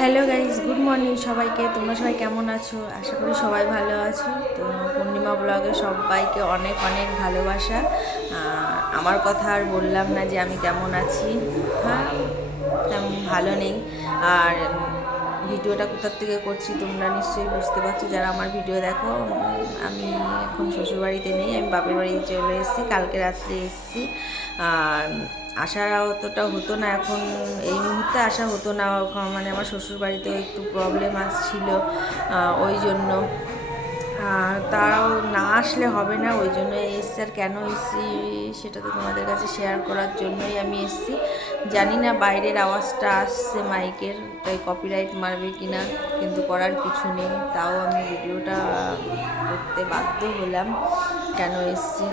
Hello guys good morning সবাইকে। তোমরা সবাই কেমন আছো? আশা করি সবাই ভালো আছো। তো পূর্ণিমা ব্লগে সবাইকে অনেক অনেক ভালোবাসা। আমার কথা আর বললাম না যে আমি কেমন আছি। হ্যাঁ তেমন ভালো নেই। আর ভিডিওটা কোথার থেকে করছি তোমরা নিশ্চয়ই বুঝতে পারছ। যারা আমার ভিডিও দেখো, আমি এখন শ্বশুরবাড়িতে নেই, আমি বাপের বাড়ি চলে এসেছি, কালকে রাত্রে এসেছি। আর আসা অতটা হতো না, এখন এই মুহূর্তে আসা হতো না মানে আমার শ্বশুর বাড়িতেও একটু প্রবলেম আসছিল ওই জন্য। তারাও না আসলে হবে না, ওই জন্য এসছি। আর কেন এসছি সেটা তো তোমাদের কাছে শেয়ার করার জন্যই আমি এসছি। জানি না বাইরের আওয়াজটা আসছে মাইকের, তাই কপিরাইট মারবে কি না কিন্তু করার কিছু নেই। তাও আমি ভিডিওটা করতে বাধ্য হলাম, কেন এসছি।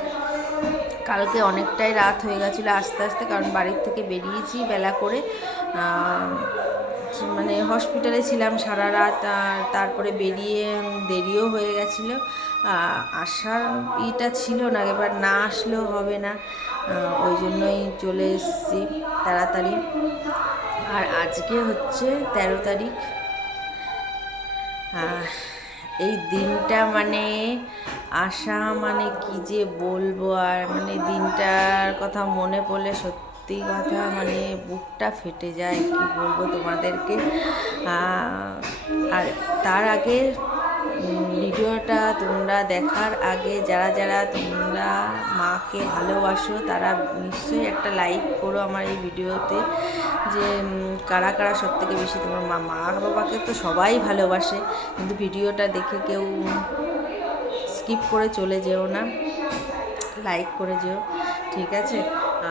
কালকে অনেকটাই রাত হয়ে গেছিল আস্তে আস্তে কারণ বাড়ির থেকে বেরিয়েছি বেলা করে। মানে হসপিটালে ছিলাম সারা রাত তারপরে বেরিয়ে দেরিও হয়ে গেছিল। আসার ইটা ছিল না এবার না আসলেও হবে না। ওই জন্যই চলে এসেছি তাড়াতাড়ি। আর আজকে হচ্ছে তেরো তারিখ। আহ, এই দিনটা মানে আশা মানে কি যে বলব আর মানে দিনটার কথা মনে পড়লে সত্যি কথা মানে বুকটা ফেটে যায়, কি বলব তোমাদেরকে। আর তার আগে ভিডিওটা তোমরা দেখার আগে যারা যারা তোমরা মাকে ভালোবাসো, তারা নিশ্চয়ই একটা লাইক করো আমার এই ভিডিওতে যে কারা কারা সব থেকে বেশি তোমার মা মা বাবাকে তো সবাই ভালোবাসে, কিন্তু ভিডিওটা দেখে কেউ স্কিপ করে চলে যেও না লাইক করে যেও, ঠিক আছে?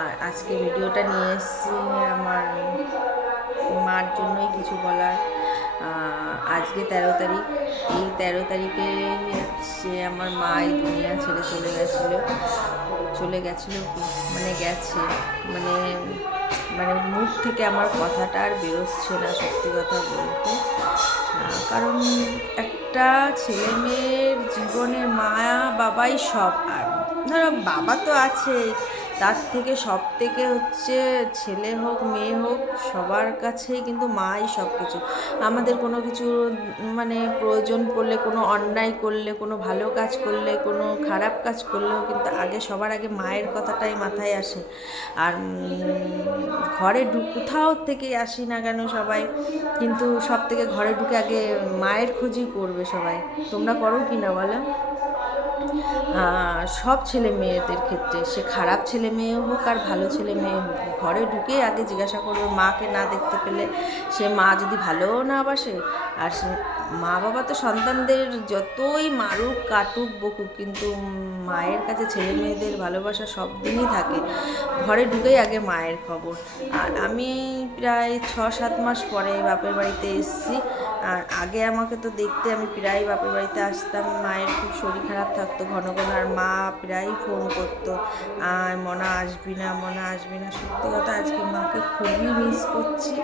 আর আজকে ভিডিওটা নিয়ে এসেছি আমার মার জন্যই কিছু বলার। আজকে তেরো তারিখ। এই তেরো তারিখে সে আমার মা এই দুনিয়া ছেড়ে চলে গেছিল। চলে গেছিল মানে গেছে। মানে মানে মুখ থেকে আমার কথাটা আর বেরোচ্ছে না সত্যি কথা বলতে। কারণ একটা ছেলে মেয়ের জীবনে মা বাবাই সব। আর ধরো বাবা তো আছেই। তার থেকে সব থেকে হচ্ছে ছেলে হোক, মেয়ে হোক, সবার কাছেই কিন্তু মাই সব কিছু আমাদের কোনো কিছু মানে প্রয়োজন পড়লে, কোনো অন্যায় করলে, কোনো ভালো কাজ করলে, কোনো খারাপ কাজ করলেও কিন্তু আগে, সবার আগে মায়ের কথাটাই মাথায় আসে। আর ঘরে ঢুক কোথাও থেকে আসি না কেন সবাই, কিন্তু সব থেকে ঘরে ঢুকে আগে মায়ের খোঁজই করবে সবাই। তোমরা করো কি না বলো? সব ছেলে মেয়েদের ক্ষেত্রে, সে খারাপ ছেলে মেয়ে হোক আর ভালো ছেলে মেয়ে হোক, ঘরে ঢুকে আগে জিজ্ঞাসা করবে মাকে না দেখতে পেলে, সে মা যদি ভালোও না বাসে, আর সে মা বাবা তো সন্তানদের যতই মারুক, কাটুক, বকুক, কিন্তু মায়ের কাছে ছেলে মেয়েদের ভালোবাসা সব দিনই থাকে। ঘরে ঢুকেই আগে মায়ের খবর। আর আমি প্রায় ছ সাত মাস পরে বাপের বাড়িতে এসেছি। আর আগে আমাকে তো দেখতে আমি প্রায় বাপের বাড়িতে আসতাম, মায়ের খুব শরীর খারাপ থাকতো ঘন ঘন আর মা প্রায় ফোন করতো আর মনা, আসবি না, মনা, আসবি না। সত্যি কথা, আজকে মাকে খুবই মিস করছি।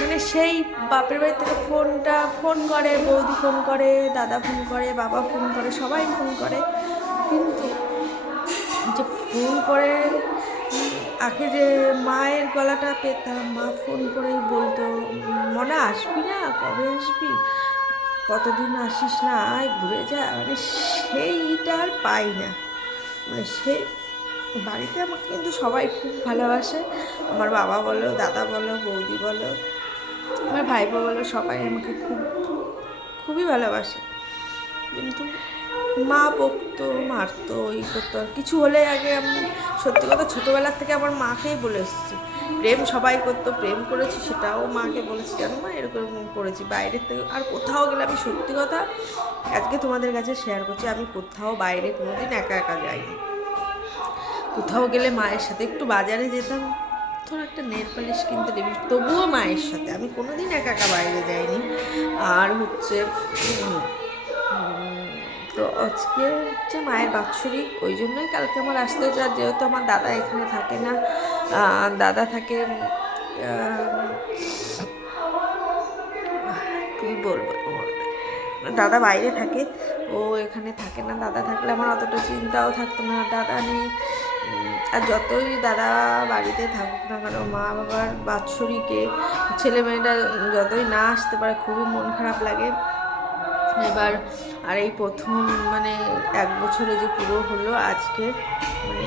মানে সেই বাপের বাড়ি থেকে ফোনটা, ফোন করে, বৌদি ফোন করে, দাদা ফোন করে, বাবা ফোন করে, সবাই ফোন করে। কিন্তু যে ফোন করে, আগে যে মায়ের গলাটা পেতাম, মা ফোন করেই বলতো, মনে, আসবি না? কবে আসবি? কতদিন আসিস না? আয়, ঘুরে যা। মানে সেইটা আর পাই না। মানে সে বাড়িতে আমাকে কিন্তু সবাই খুব ভালোবাসে। আমার বাবা বলো, দাদা বলো, বৌদি বলো, আমার ভাইপো বলো, সবাই আমাকে খুব, খুবই ভালোবাসে। কিন্তু মা বকতো, মারতো, ই করতো। কিছু হলে আগে আমি, সত্যি কথা ছোটোবেলার থেকে আমার মাকেই বলে এসেছি। প্রেম সবাই করতো, প্রেম করেছি সেটাও মাকে বলেছি জানো মা, এরকম করেছি। বাইরের থেকে, আর কোথাও গেলে আমি সত্যি কথা আজকে তোমাদের কাছে শেয়ার করছি, আমি কোথাও বাইরে কোনোদিন একা একা যাইনি। কোথাও গেলে মায়ের সাথে একটু বাজারে যেতাম, ধর একটা নেল পালিশ কিনতে দেবি তবুও মায়ের সাথে। আমি কোনোদিন একা একা বাইরে যাইনি। আর হচ্ছে তো আজকে হচ্ছে মায়ের বাৎসরিক, ওই জন্যই কালকে আমার আসতে হচ্ছে আর যেহেতু আমার দাদা এখানে থাকে না দাদা থাকে কী বলব দাদা বাইরে থাকে, ও এখানে থাকে না, দাদা থাকলে আমার অতটা চিন্তাও থাকতো না, দাদা নেই। আর যতই দাদা বাড়িতে থাকুক না কেন, মা বাবার বাৎসরিকে ছেলে মেয়েরা যতই না আসতে পারে, খুবই মন খারাপ লাগে। এবার, আর এই প্রথম মানে এক বছরে যে পুরো হলো আজকে মানে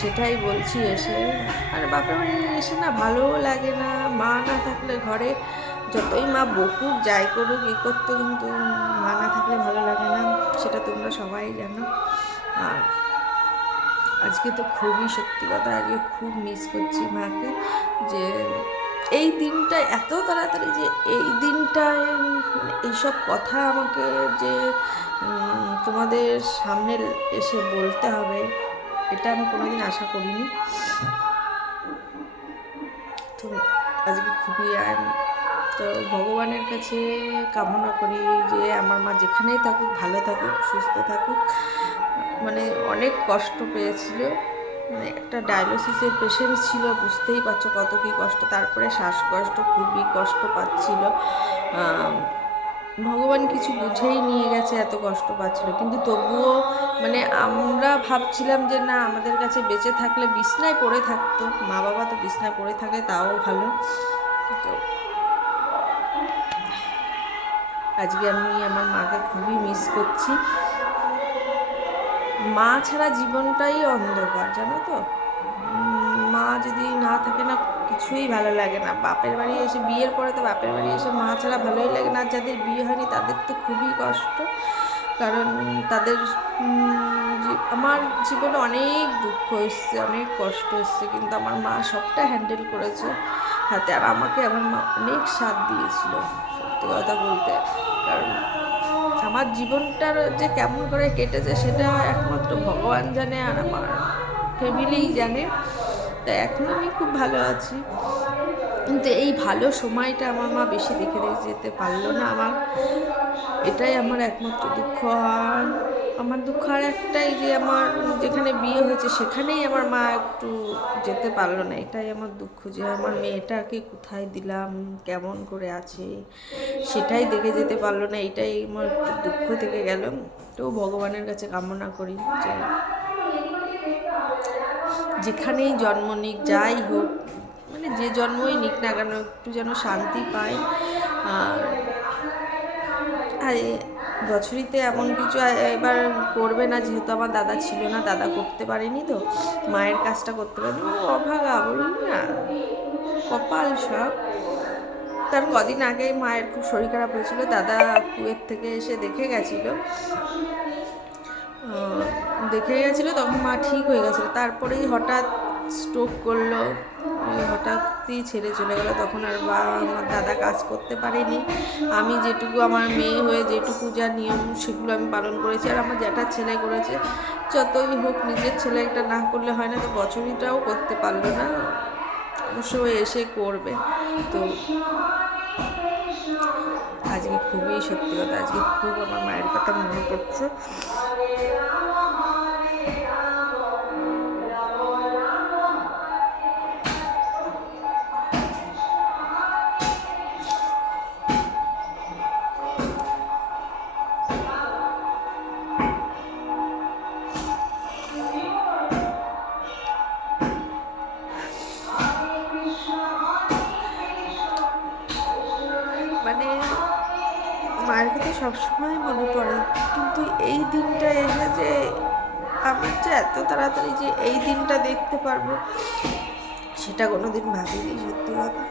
সেটাই বলছি এসে, আর বাপের বাড়ি এসে না ভালোও লাগে না, মা না থাকলে ঘরে যতই মা বকুক, যাই করুক ই করতো কিন্তু মা না থাকলে ভালো লাগে না, সেটা তোমরা সবাই জানো। আর আজকে তো খুবই সত্যি কথা, আজকে খুব মিস করছি মাকে, যে এই দিনটা এত তাড়াতাড়ি যে এই দিনটায় মানে এইসব কথা আমাকে যে তোমাদের সামনে এসে বলতে হবে, এটা আমি কোনোদিন আশা করিনি। তো আজকে খুবই তো ভগবানের কাছে কামনা করি যে আমার মা যেখানেই থাকুক, ভালো থাকুক, সুস্থ থাকুক। মানে অনেক কষ্ট পেয়েছিল। মানে একটা ডায়ালিসিসের পেশেন্ট ছিল, বুঝতেই পারছ কত কী কষ্ট। তারপরে শ্বাসকষ্ট খুবই কষ্ট পাচ্ছিল। ভগবান কিছু বুঝেই নিয়ে গেছে এত কষ্ট পাচ্ছিল। কিন্তু তবুও মানে আমরা ভাবছিলাম যে, না, আমাদের কাছে বেঁচে থাকলে বিছনায় পড়ে থাকতো। মা বাবা তো বিছনায় পড়ে থাকে তাও ভালো। তো আজকে আমি আমার মাকে খুবই মিস করছি। মা ছাড়া জীবনটাই অন্ধকার, জানো তো? মা যদি না থাকে না, কিছুই ভালো লাগে না। বাপের বাড়ি এসে, বিয়ের পরে তো বাপের বাড়ি এসে মা ছাড়া ভালোই লাগে না। যাদের বিয়ে হয়নি, তাদের তো খুবই কষ্ট। কারণ তাদের আমার জীবনে অনেক দুঃখ এসছে, অনেক কষ্ট এসছে। কিন্তু আমার মা সবটা হ্যান্ডেল করেছে হাতে। আর আমাকে আমার মা অনেক সাথ দিয়েছিল, সত্যি কথা বলতে। কারণ আমার জীবনটার যে কেমন করে কেটেছে সেটা একমাত্র ভগবান জানে আর আমার ফ্যামিলিই জানে। তা এখন আমি খুব ভালো আছি। কিন্তু এই ভালো সময়টা আমার মা বেশি দেখে দেখে যেতে পারল না আমার। এটাই আমার একমাত্র দুঃখ। আর আমার দুঃখ আর একটাই যে আমার যেখানে বিয়ে হয়েছে সেখানেই আমার মা একটু যেতে পারল না। এটাই আমার দুঃখ যে আমার মেয়েটাকে কোথায় দিলাম, কেমন করে আছে, সেটাই দেখে যেতে পারল না। এটাই আমার একটু দুঃখ থেকে গেল। তো ভগবানের কাছে কামনা করি যে যেখানেই জন্ম নিক, যাই হোক মানে যে জন্মই নিক না কেন, একটু যেন শান্তি পায়। আর আর বছরিতে এমন কিছু এবার করবে না, যেহেতু আমার দাদা ছিল না, দাদা করতে পারেনি তো। মায়ের কাজটা করতে পারেনি। অভাগা বলুন না, কপাল সব। তার কদিন আগে মায়ের খুব শরীর খারাপ হয়েছিল, দাদা কুয়ের থেকে এসে দেখে গেছিল। দেখে গেছিল, তখন মা ঠিক হয়ে গেছিল। তারপরেই হঠাৎ স্ট্রোক করল। হঠাৎই ছেড়ে চলে গেলো। তখন আর বা আমার দাদা কাজ করতে পারেনি। আমি যেটুকু আমার মেয়ে হয়ে যেটুকু যা নিয়ম, সেগুলো আমি পালন করেছি। আর আমার জ্যাঠার ছেলে করেছে। যতই হোক নিজের ছেলে একটা না করলে হয় না, তো বছরটাও করতে পারল না। অবশ্য এসে করবে। তো আজকে খুবই সত্যি কথা। আজকে খুব আমার মায়ের কথা মনে পড়ছে। মায়ের কথা সবসময় মনে পড়ে। কিন্তু এই দিনটা এসে যে আমার যে এত তাড়াতাড়ি যে এই দিনটা দেখতে পারব, সেটা কোনো দিন ভাবিনি সত্যি কথা।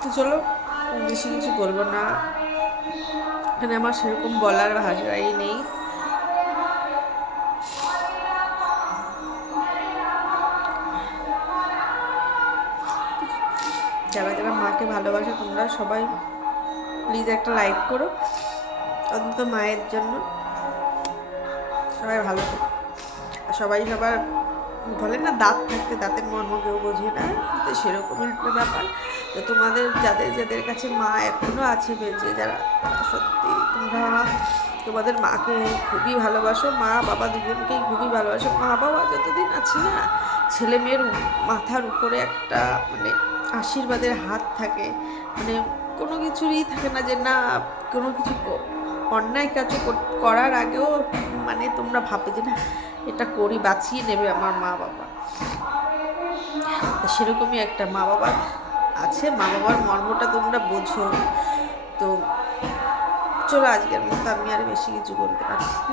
তো চলো বেশি কিছু বলব না। এখানে আমার সেরকম বলার ভাষাই নেই। যারা যারা মাকে ভালোবাসে তোমরা সবাই প্লিজ একটা লাইক করো। অন্তত মায়ের জন্য। সবাই ভালো থেকো। সবাই সবার বলে না, দাঁত থাকতে দাঁতের মর্ম কেউ বোঝে না, তো সেরকম একটা ব্যাপার। তো তোমাদের, যাদের যাদের কাছে মা এখনও আছে, বেঁচে যারা সত্যি তোমরা তোমাদের মাকে খুবই ভালোবাসো। মা, বাবা দুজনকেই খুবই ভালোবাসো। মা, বাবা যতদিন আছে না, ছেলে মেয়ের মাথার উপরে একটা মানে আশীর্বাদের হাত থাকে। মানে কোনো কিছুরই থাকে না যে না, কোনো কিছু অন্যায় কাজ করার আগেও মানে তোমরা ভাবে যে না, এটা করি, বাঁচিয়ে নেবে আমার মা বাবা। সেরকমই একটা মা বাবা আছে। মা বাবার মর্মটা তোমরা বোঝো। তো চলো আজকের মতো আমি আর বেশি কিছু বলতে পারছি।